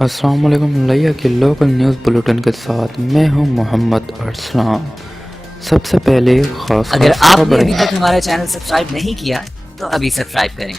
अस्सलाम वालेकुम। लिया की लोकल न्यूज़ बुलेटिन के साथ मैं हूं मोहम्मद अरसलान। सबसे पहले खास अगर खास आपने खबरें। अभी तक हमारा चैनल सब्सक्राइब नहीं किया तो अभी सब्सक्राइब करें।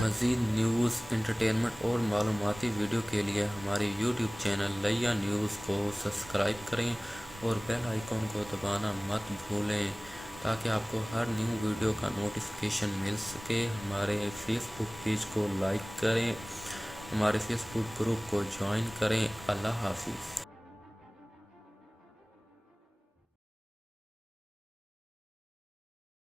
मज़ीद न्यूज़, इंटरटेनमेंट और मालूमाती वीडियो के लिए हमारे यूट्यूब चैनल लिया न्यूज़ को सब्सक्राइब करें और बेल आइकॉन को दबाना मत भूलें ताकि आपको हर न्यू वीडियो का नोटिफिकेशन मिल सके। हमारे फेसबुक पेज को लाइक करें, हमारे फेसबुक ग्रुप को ज्वाइन करें। अल्लाह हाफिज़।